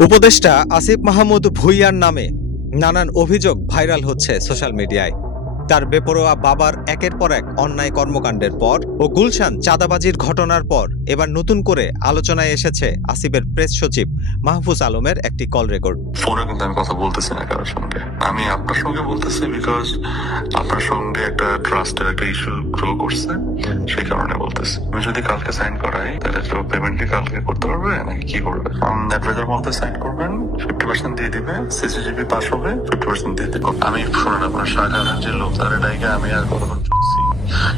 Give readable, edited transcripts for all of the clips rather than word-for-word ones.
উপদেষ্টা আসিফ মাহমুদ ভুঁইয়ার নামে নানান অভিযোগ ভাইরাল হচ্ছে সোশ্যাল মিডিয়ায়। তার বেপরোয়া বাবার একের পর এক অন্যায় কর্মকাণ্ডের পর ও গুলশান চাঁদাবাজির ঘটনার পর এবার নতুন করে আলোচনায় এসেছে আসিফের প্রেস সচিব মাহফুজ আলমের একটি কল রেকর্ড। ফোনে কিন্তু আমি কথা বলতেছি না কারোর সঙ্গে, আমি আপনার সঙ্গে বলতেছি বিকজ আপনার সঙ্গে একটা ট্রাস্টের একটা ইস্যু গ্রো করছে, সেই কারণে বলতেছি। আমি যদি কালকে সাইন করাই তাহলে তো পেমেন্ট কি কালকে করতে পারবে নাকি কি করবে? অ্যাডভাইজার মধ্যে সাইন করবেন, 50% দিয়ে দিবে, সিসিজিবি পাস হবে, 50% দিয়ে দিবে। আমি শুনুন, আপনার শাহজাহানের লোক তার ডাইকা আমি আর কতক্ষণ চলছি,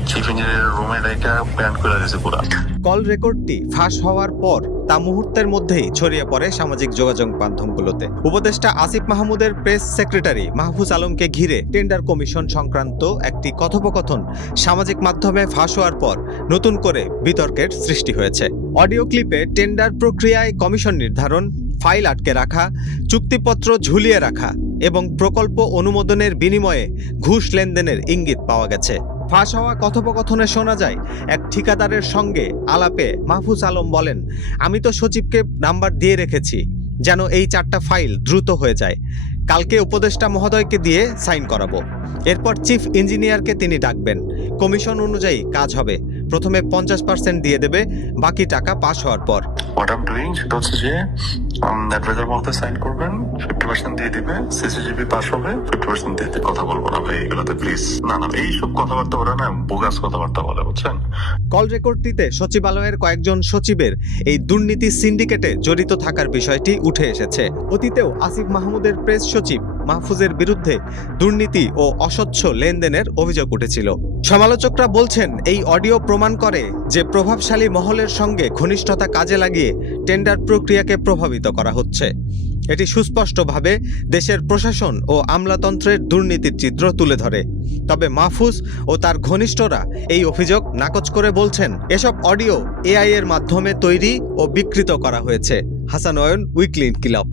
চিফ ইঞ্জিনিয়ারের রুমে ডাইকা প্যান্ট করে দিয়েছে পুরা। কল রেকর্ডটি ফাঁস হওয়ার পর তা মুহূর্তের মধ্যেই ছড়িয়ে পড়ে সামাজিক যোগাযোগ মাধ্যমগুলোতে। উপদেষ্টা আসিফ মাহমুদের প্রেস সেক্রেটারি মাহফুজ আলমকে ঘিরে টেন্ডার কমিশন সংক্রান্ত একটি কথোপকথন সামাজিক মাধ্যমে ফাঁস হওয়ার পর নতুন করে বিতর্কের সৃষ্টি হয়েছে। অডিও ক্লিপে টেন্ডার প্রক্রিয়ায় কমিশন নির্ধারণ, ফাইল আটকে রাখা, চুক্তিপত্র ঝুলিয়ে রাখা এবং প্রকল্প অনুমোদনের বিনিময়ে ঘুষ লেনদেনের ইঙ্গিত পাওয়া গেছে। ফাঁস হওয়া কথোপকথনে শোনা যায়, এক ঠিকাদারের সঙ্গে আলাপে মাহফুজ আলম বলেন, আমি তো সচিবকে নাম্বার দিয়ে রেখেছি যেন এই 4টা ফাইল দ্রুত হয়ে যায়, কালকে উপদেষ্টা মহোদয়কে দিয়ে সাইন করাবো, এরপর চিফ ইঞ্জিনিয়ারকে তিনি ডাকবেন, কমিশন অনুযায়ী কাজ হবে, প্রথমে 50% দিয়ে দেবে, বাকি টাকা পাস হওয়ার পর। হোয়াট আম ডুইং সেটা হচ্ছে যে অ্যাডভাইজার মধ্যে সাইন করবেন, 50% দিয়ে দিবে, সিসিজিবি পাস হবে, 50% দিয়ে দিবে। কথা বলবো না ভাই এগুলোতে প্লিজ। না এইসব কথাবার্তা ওরা না বোগাস কথাবার্তা বলে, বুঝছেন? কল রেকর্ডটিতে সচিবালয়ের কয়েকজন সচিবের এই দুর্নীতি সিন্ডিকেটে জড়িত থাকার বিষয়টি উঠে এসেছে। অতীতেও আসিফ মাহমুদের প্রেস সচিব মাহফুজের বিরুদ্ধে দুর্নীতি ও অস্বচ্ছ লেনদেনের অভিযোগ উঠেছিল। সমালোচকরা বলছেন, এই অডিও প্রমাণ করে যে প্রভাবশালী মহলের সঙ্গে ঘনিষ্ঠতা কাজে লাগিয়ে টেন্ডার প্রক্রিয়াকে প্রভাবিত করা হচ্ছে। এটি সুস্পষ্টভাবে দেশের প্রশাসন ও আমলাতন্ত্রের দুর্নীতির চিত্র তুলে ধরে। তবে মাহফুজ ও তার ঘনিষ্ঠরা এই অভিযোগ নাকচ করে বলছেন, এসব অডিও এআই এর মাধ্যমে তৈরি ও বিকৃত করা হয়েছে। হাসান ওয়ন, উইকলি ইনকিলাব।